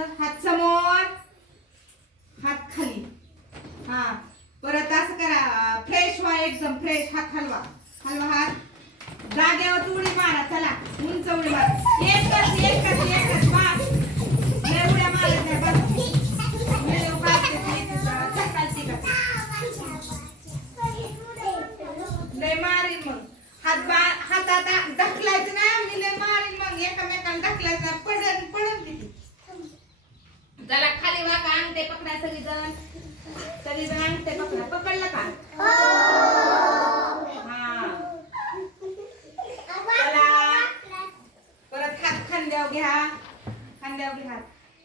करायचं, हात समोर हात खाली. हा परत असं करा, फ्रेश व्हा, एकदम फ्रेश. हात हलवा, हलवा हात. जागेवर उडी मारा, चला उंच उडी मारा. एकच एकच एकच बस. लय उड्या मारत नाही, बस. लय उगाच चक्कालती का लय मारीन मग. हातात ढकलायचं नाही, मी लय मारीन मग. एकामेकाला ढकलायचं, पडन पडन किती. चला खाली वाका, अंगठे पकडा सगळीजण. सगळीजण अंगठे पकडा. पकडलं का? हा चला परत हात खांद्यावर घ्या, खांद्यावर घ्या.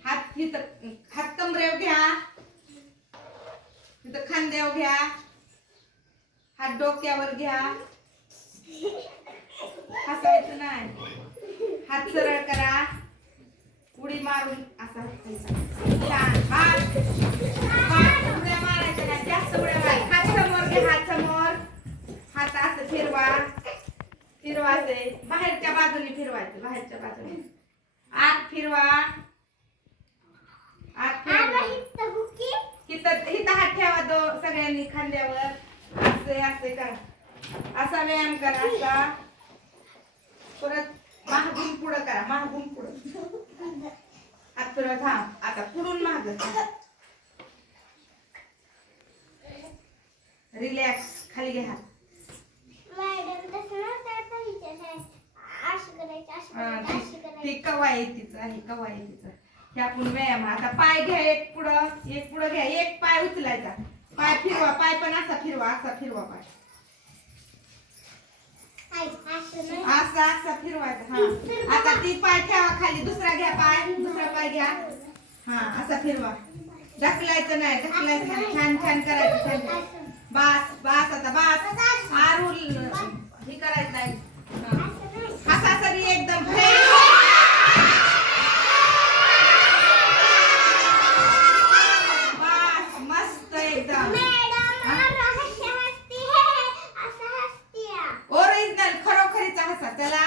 हात इथं, हात कमरेवर घ्या, इथं खांद्यावर घ्या. हात डोक्यावर घ्या. हसायचं नाही, हात सरळ करा. उडी मारून असा छान. हात उड्या मारायच्या नाही, जास्त उड्या मारायच्या. हात समोर घ्या, हात समोर. हात असं फिरवा, फिरवायचे. बाहेरच्या बाजूने फिरवायचं, बाहेरच्या बाजूने. आत फिरवा, आत फिरवा. इथं हात ठेवा सगळ्यांनी खांद्यावर. असे असे करा, असा व्यायाम करा. असा परत मागून पुढं करा, मागून पुढं. हात फिरवा. थांब आता, पुढून माग. रिलॅक्स, खाली घ्या हात. ती कवायतीच आहे, कवायतीच. हे आपण व्यायाम. आता पाय घ्या, एक पुढं घ्या. एक पाय उचलायचा, पाय फिरवा. पाय पण असा फिरवा, असा फिरवा पाय. असा असा फिरवायचा. हा आता ती पाय ठेवा खाली. दुसरा घ्या पाय, दुसरा पाय घ्या. हा असा फिरवा. ढकलायचं नाही, ढकलायचं नाही. छान छान करायचं, छान. बास बास, आता बास. आरुल हे करायचं नाही. असा सगळी एकदम बास, मस्त एकदम. ओरिजिनल खरोखरीचा हसा. चला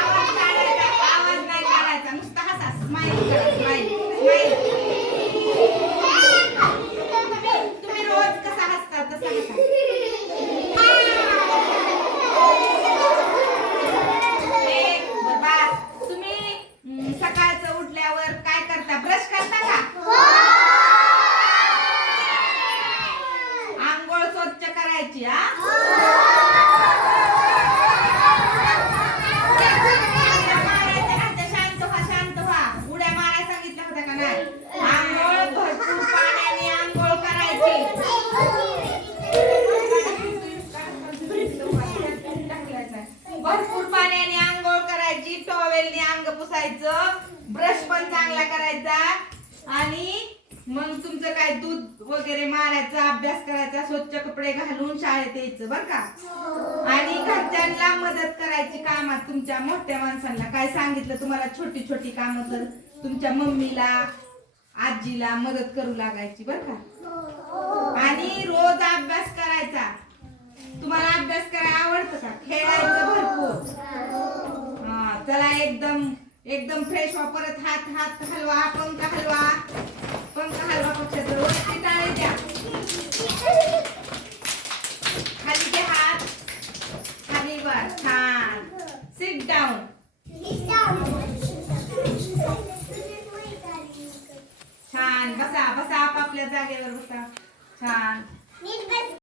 आवाज नाही काढायचा, नुसता हसा. स्माइल करा, स्माइल स्माइल. तुम्ही रोज कसा हसता तसा हसा. तुम्ही सकाळचं उठल्यावर काय करता? ब्रश करता का? आंघोळ स्वच्छ करायची. शांत व्हा, शांत व्हा. उड्या मारायला सांगितलं होतं का नाही? आंघोळ भरपूर पाण्याने आंघोळ करायची. भरपूर पाण्याने आंघोळ करायची. टॉवेलने अंग पुसायचं. ब्रश पण चांगला करायचा. आणि मग तुमचं काय दूध वगैरे मारायचं, अभ्यास करायचा, स्वच्छ कपडे घालून शाळेत यायचं बरं का. आणि घरच्यांना मदत करायची कामात. तुमच्या मोठ्या माणसांना काय सांगितलं तुम्हाला, छोटी छोटी कामं, तर तुमच्या मम्मीला आजीला मदत करू लागायची बरं का. आणि रोज अभ्यास करायचा. तुम्हाला अभ्यास करायला आवडतं का? खेळायचं भरपूर. हा चला एकदम एकदम फ्रेश व्हा. परत हात हात हलवा, पंख हलवा, पंख हलवा. पक्षाचं वरती टाळी द्या, खाली घ्या हात, खाली वर. छान. Sit down. छान. बसा बसा, आपापल्या जागेवर बसा. छान.